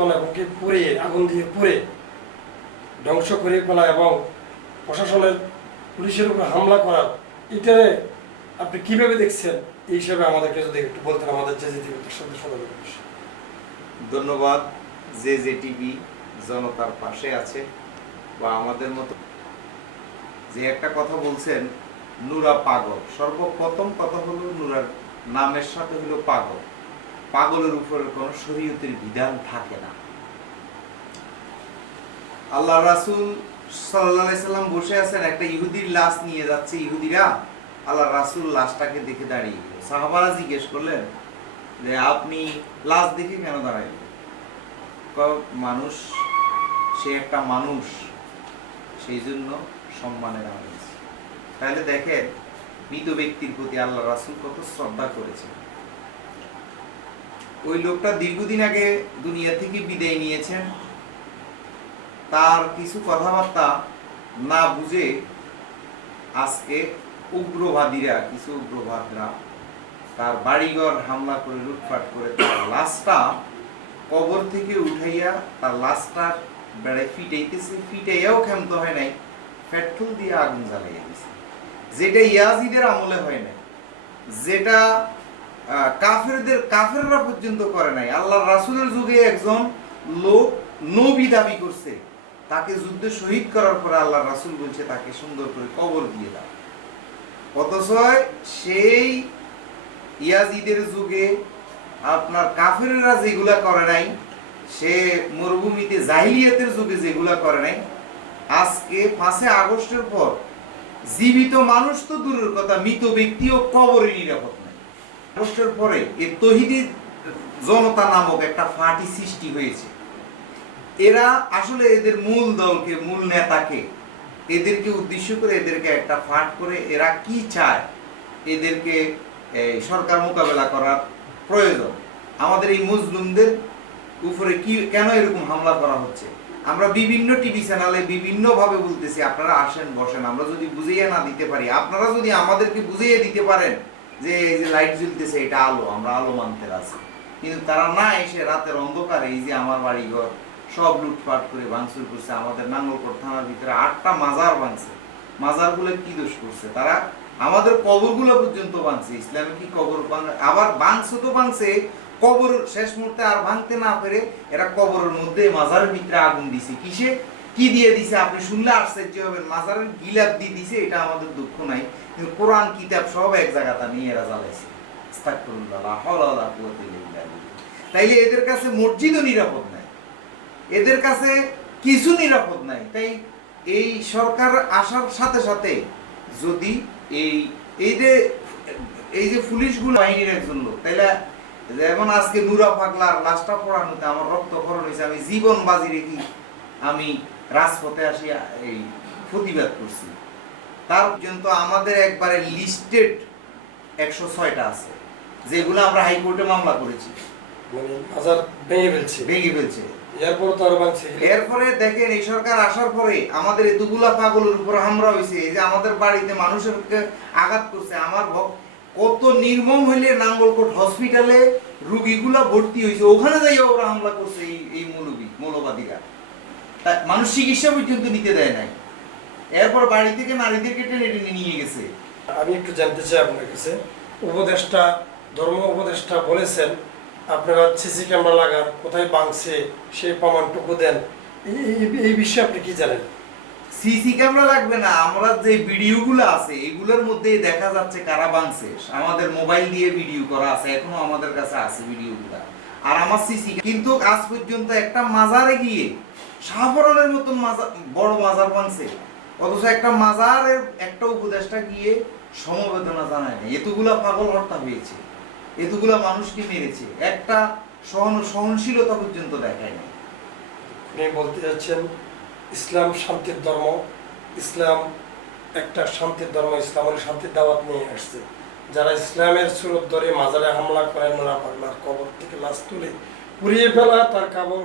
নির্যাতন এবং কি পুড়িয়ে আগুন দিয়ে পুড়ে ধ্বংস করে ফেলা এবং প্রশাসনের পুলিশের উপর হামলা করা, এটারে আপনি কীভাবে দেখছেন? এই হিসাবে আমাদেরকে যদি একটু বলতেন, আমাদের যে যে তার সাথে সদর ধন্যবাদ যে যে টিভি জনতার পাশে আছে বা আমাদের মতো যে একটা কথা বলছেন, নুরা পাগল। সর্বপ্রথম কথা হলো নুরার নামের সাথে হলো পাগল। পাগলের উপরে কোনো শরীয়তের বিধান থাকে না। আল্লাহ রাসূল সাল্লাম বসে আছেন একটা ইহুদির লাশ নিয়ে যাচ্ছে। ইহুদিরা আল্লাহ রাসূল লাশটাকে দেখে দাঁড়িয়ে গেল। সাহাবারা জিজ্ঞেস করলেন যে, আপনি লাশ দেখে কেন দাঁড়াইলেন? মানুষ, সে একটা মানুষ, সেই জন্য সম্মানের আনিয়েছে তাহলে দেখেন, মৃত ব্যক্তির প্রতি আল্লাহ রাসুল কত শ্রদ্ধা করেছে ওই লোকটা দীর্ঘদিন আগে দুনিয়া থেকে বিদায় নিয়েছেন। তার কিছু কথাবার্তা না বুঝে আজকে উগ্রবাদীরা, কিছু উগ্রবাদরা তার বাড়িঘর হামলা করে, লুটপাট করে, তার লাশটা কবর থেকে উঠাইয়া তার লাশটা বেড়ায় ফিটাইতেছে। ফিটাইয়াও ক্ষান্ত হয় নাই, পেট্রোল দিয়ে আগুন জ্বালাইয়া দিছে। যেটা ইয়াজিদের আমলে হয় নাই, যেটা কাফেরদের, কাফেররা পর্যন্ত করে নাই। আল্লাহ রাসূলের যুগে একজন লোক নবী দাবি করছে। তাকে যুদ্ধে শহীদ করার পরে আল্লাহ রাসূল বলছে, তাকে সুন্দর করে কবর দিয়ে দাও। অথচ সেই ইয়াজিদের যুগে আপনার কাফেররা যেগুলা করে নাই, সে মরুভূমিতে জাহিলিয়াতের যুগে যেগুলা করে নাই, আজকে পাঁচে আগস্টের পর জীবিত মানুষ তো দূরের কথা, মৃত ব্যক্তিও কবরে নিরাপদ আগস্টের পরে এই তহিদি জনতা নামক একটা ফাটি সৃষ্টি হয়েছে। এরা আসলে এদের মূল দলকে, মূল নেতাকে, এদেরকে উদ্দেশ্য করে এদেরকে একটা ফাট করে এরা কি চায় এদেরকে সরকার মোকাবেলা করার প্রয়োজন। আমাদের এই মুসলিমদের উপরে কি, কেন এরকম হামলা করা হচ্ছে? আমরা বিভিন্ন টিভি চ্যানেলে বিভিন্ন ভাবে বলতেছি, আপনারা আসেন, বসেন, আমরা যদি বুঝিয়ে না দিতে পারি, আপনারা যদি আমাদেরকে বুঝিয়ে দিতে পারেন যে এই যে লাইট জ্বলতেছে, এটা আলো, আমরা আলো মানতে আছি কিন্তু তারা না এসে রাতের অন্ধকারে এই যে আমার বাড়ি ঘর সব লুটপাট করে ভাঙচুর করছে, আমাদের নাঙ্গলকোট থানার ভিতরে আটটা মাজার ভাঙছে। মাজারগুলো কি দোষ করছে? তারা আমাদের কবরগুলো পর্যন্ত ভাঙছে। ইসলামে কি কবর আবার ভাঙছে তো ভাঙছে, কবর শেষ মুহূর্তে আর ভাঙতে না পেরে এরা কবরের মধ্যে মাজারের ভিতরে আগুন দিছে। কিসে? কি দিয়ে দিছে? আপনি শুনলে আশ্চর্য হবেন। মাজারের গিলাপ দিয়ে দিছে, এটা আমাদের দুঃখ নাই। কিন্তু কোরআন, কিতাব সব এক জায়গাটা নিয়ে এরা জ্বালাইছে। তাইলে এদের কাছে মসজিদও নিরাপদ নাই। এদের কাছে কিছু নিরাপদ নাই। তাই এই সরকার আসার সাথে সাথে যদি এই এই যে এই যে পুলিশগুলো বাহিনীর একজন লোক, তাইলে যেমন আজকে নুরা পাগলার লাশটা পড়ানোতে আমার রক্ত খরণ হয়েছে, আমি জীবন বাজি রেখি আমি রাজপথে আসি এই প্রতিবাদ করছি। তার পর্যন্ত আমাদের একবারে লিস্টেড একশো ছয়টা আছে যেগুলো আমরা হাইকোর্টে মামলা করেছি। মানে ভেঙে ফেলছে। এরপর দেখেন এই সরকার আসার পরে আমাদের এই দুগুলা পাগলের উপর হামলা হয়েছে এই যে আমাদের বাড়িতে মানুষেরকে আঘাত করছে আমার কত নির্মম হইলে নাঙ্গলকোট হসপিটালে রুগীগুলা ভর্তি হয়েছে ওখানে যাই ওরা হামলা করছে এই এই মৌলবী মৌলবাদীরা। মানুষ চিকিৎসা পর্যন্ত নিতে দেয় নাই। এরপর বাড়ি থেকে নারীদেরকে টেনে টেনে নিয়ে গেছে। আমি একটু জানতে চাই আপনার কাছে। উপদেষ্টা ধর্ম উপদেষ্টা বলেছেন আপনারা সিসি ক্যামেরা লাগান কোথায় বাংছে সেই প্রমাণটুকু দেন। এই বিষয়ে আপনি কি জানেন? সিসি ক্যামেরা লাগবে না আমরা যে ভিডিওগুলো আছে এগুলোর মধ্যে দেখা যাচ্ছে কারা বাংছে আমাদের মোবাইল দিয়ে ভিডিও করা আছে এখনও আমাদের কাছে আছে ভিডিওগুলো। আর আমার সিসি কিন্তু আজ পর্যন্ত একটা মাজারে গিয়ে শাহপরনের মতন বড় মাজার বানছে। অথচ একটা মাজারের একটা উপদেশটা গিয়ে সমবেদনা জানায় না এতগুলা পাগল হত্যা হয়েছে। এতগুলা মানুষকে মেরেছে। একটা সহন, সহনশীলতা পর্যন্ত দেখায় না আপনি বলতে যাচ্ছেন, ইসলাম শান্তির ধর্ম, ইসলাম একটা শান্তির ধর্ম ইসলাম হলো শান্তির দাওয়াত নিয়ে আসছে। যারা ইসলামের সুরত ধরে মাজারে হামলা করেন নোরা পাগলার কবর থেকে লাশ তুলে পুড়িয়ে ফেলা তার কাবর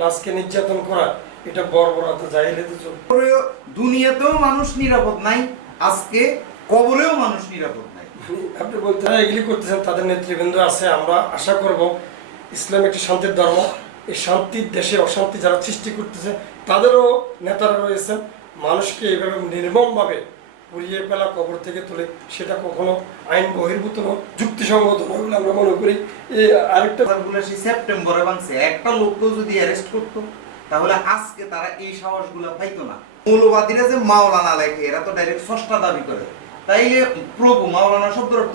লাশকে নির্যাতন করা এটা বর্বরত জাহিলিতে চল কবরেও দুনিয়াতেও মানুষ নিরাপদ নাই আজকে কবরেও মানুষ নিরাপদ নাই। আপনি বলতে যারা এগুলি করতেছেন তাদের নেতৃবৃন্দ আছে আমরা আশা করব ইসলাম একটি শান্তির ধর্ম। এই শান্তির দেশে অশান্তি যারা সৃষ্টি করতেছে তাদেরও নেতারা রয়েছেন। মানুষকে এইভাবে নির্মমভাবে পুড়িয়ে ফেলা কবর থেকে তুলে সেটা কখনো আইন বহির্ভূত নয় যুক্তিসঙ্গত নয় বলে আমরা মনে করি এই আরেকটা সেপ্টেম্বরে ভাঙছে একটা লোককেও যদি অ্যারেস্ট করতো তাহলে আজকে তারা এই সাহসগুলো পাইতো না। মৌলবাদীরা যে মাওলানা লেখে এরা তো ডাইরেক্ট ষষ্ঠা দাবি করে। তাইলে প্রভু মাওলানা শব্দের অর্থ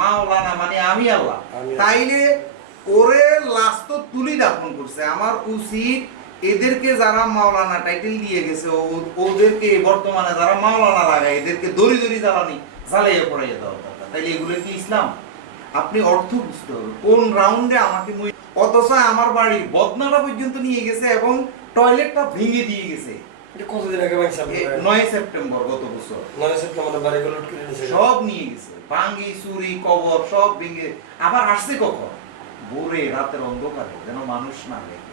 মাওলানা মানে আমি আল্লাহ। তাইলে ওরে লাশ তো তুলি দাফন করছে। আমার উচিত এদেরকে যারা মাওলানা টাইটেল দিয়ে গেছে ওদেরকে বর্তমানে যারা মাওলানা লাগায় এদেরকে দড়ি দড়ি জ্বালানি জ্বালাইয়া পড়াইয়া দেওয়া দরকার। তাইলে এগুলো কি ইসলাম? আপনি অর্থ বুঝতে হবে। কোন রাউন্ডে আমাকে মই- অথচ আমার বাড়ির বদনাটা পর্যন্ত নিয়ে গেছে এবং টয়লেটটা ভেঙে দিয়ে গেছে। এটা কতদিন আগে ভাঙছে এ আপনারা? নয় সেপ্টেম্বর গত বছর। নয় সেপ্টেম্বর বাড়িগুলো লুট করে নিয়েছে সব নিয়ে গেছে। ভাঙ্গি চুরি কবর সব ভেঙে আবার আসছে কখন? ভোরে রাতের অন্ধকারে যেন মানুষ না দেখে।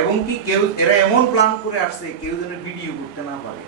এবং কি কেউ এরা এমন প্ল্যান করে আসছে কেউ যেন ভিডিও করতে না পারে।